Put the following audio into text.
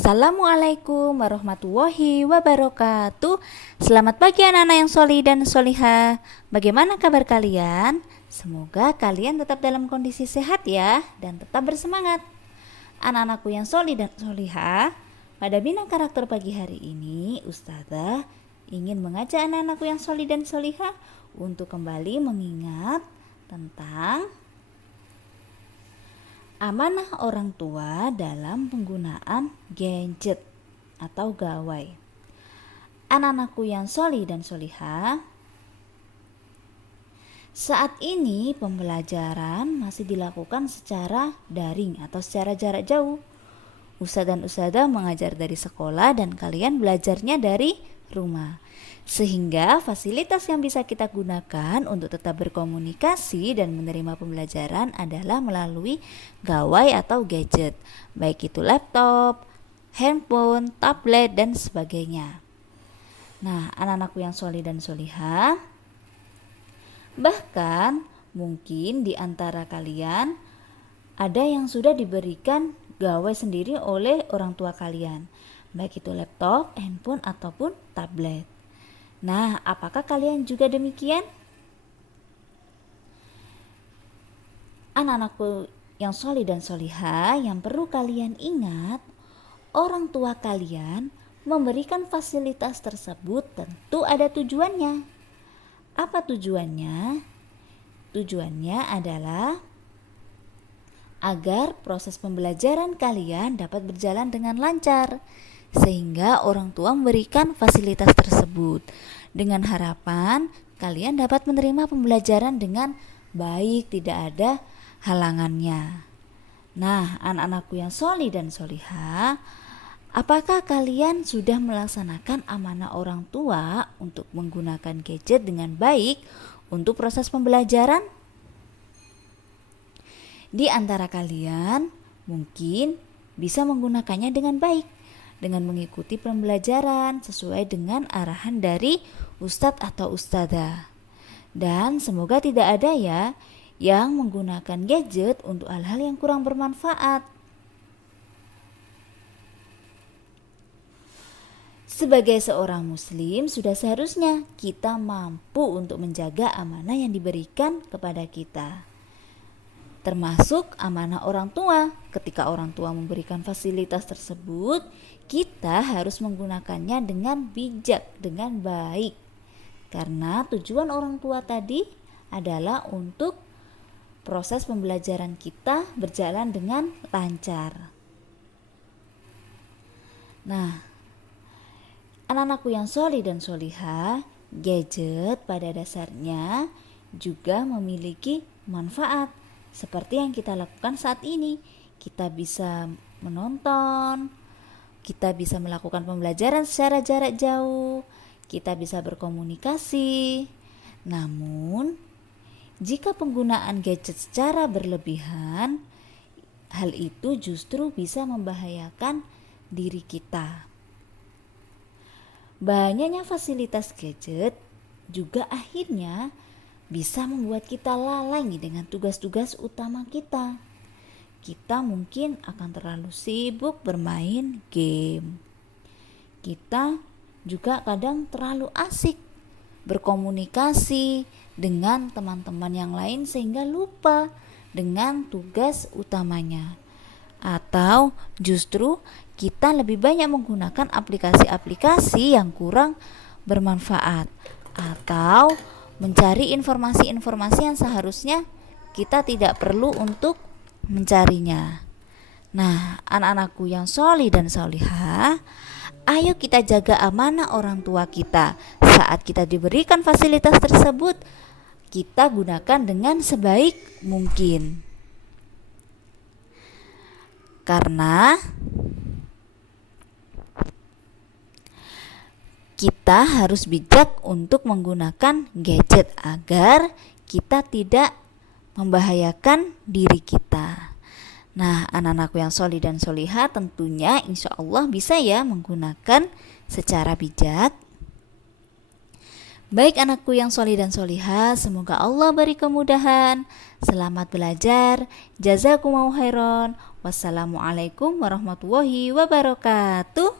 Assalamualaikum warahmatullahi wabarakatuh. Selamat pagi anak-anak yang solih dan solihah. Bagaimana kabar kalian? Semoga kalian tetap dalam kondisi sehat ya, dan tetap bersemangat. Anak-anakku yang solih dan solihah, pada bina karakter pagi hari ini Ustazah ingin mengajak anak-anakku yang solih dan solihah untuk kembali mengingat tentang amanah orang tua dalam penggunaan gadget atau gawai. Anak-anakku yang solih dan solihah, saat ini pembelajaran masih dilakukan secara daring atau secara jarak jauh. Ustadz dan ustadzah mengajar dari sekolah dan kalian belajarnya dari rumah. Sehingga fasilitas yang bisa kita gunakan untuk tetap berkomunikasi dan menerima pembelajaran adalah melalui gawai atau gadget, baik itu laptop, handphone, tablet, dan sebagainya. Nah, anak-anakku yang solih dan solihah, bahkan mungkin di antara kalian ada yang sudah diberikan gawai sendiri oleh orang tua kalian, baik itu laptop, handphone, ataupun tablet. Nah, apakah kalian juga demikian? Anak-anakku yang solih dan solihah, yang perlu kalian ingat, orang tua kalian memberikan fasilitas tersebut tentu ada tujuannya. Apa tujuannya? Tujuannya adalah agar proses pembelajaran kalian dapat berjalan dengan lancar, sehingga orang tua memberikan fasilitas tersebut dengan harapan kalian dapat menerima pembelajaran dengan baik, tidak ada halangannya. Nah, anak-anakku yang solih dan solihah, apakah kalian sudah melaksanakan amanah orang tua untuk menggunakan gadget dengan baik untuk proses pembelajaran? Di antara kalian mungkin bisa menggunakannya dengan baik, dengan mengikuti pembelajaran sesuai dengan arahan dari ustadz atau ustadzah. Dan semoga tidak ada ya yang menggunakan gadget untuk hal-hal yang kurang bermanfaat. Sebagai seorang muslim, sudah seharusnya kita mampu untuk menjaga amanah yang diberikan kepada kita, termasuk amanah orang tua. Ketika orang tua memberikan fasilitas tersebut, kita harus menggunakannya dengan bijak, dengan baik. Karena tujuan orang tua tadi adalah untuk proses pembelajaran kita berjalan dengan lancar. Nah, anak-anakku yang solih dan solihah, gadget pada dasarnya juga memiliki manfaat. Seperti yang kita lakukan saat ini, kita bisa menonton, kita bisa melakukan pembelajaran secara jarak jauh, kita bisa berkomunikasi. Namun, jika penggunaan gadget secara berlebihan, hal itu justru bisa membahayakan diri kita. Banyaknya fasilitas gadget juga akhirnya bisa membuat kita lalai dengan tugas-tugas utama kita. Kita mungkin akan terlalu sibuk bermain game. Kita juga kadang terlalu asik berkomunikasi dengan teman-teman yang lain sehingga lupa dengan tugas utamanya. Atau justru kita lebih banyak menggunakan aplikasi-aplikasi yang kurang bermanfaat, atau mencari informasi-informasi yang seharusnya kita tidak perlu untuk mencarinya. Nah, anak-anakku yang solih dan solihah, ayo kita jaga amanah orang tua kita. Saat kita diberikan fasilitas tersebut, kita gunakan dengan sebaik mungkin. Karena kita harus bijak untuk menggunakan gadget agar kita tidak membahayakan diri kita. Nah, anak-anakku yang solih dan solihah, tentunya insya Allah bisa ya menggunakan secara bijak. Baik anakku yang solih dan solihah, semoga Allah beri kemudahan. Selamat belajar. Jazakumullahu khairan. Wassalamualaikum warahmatullahi wabarakatuh.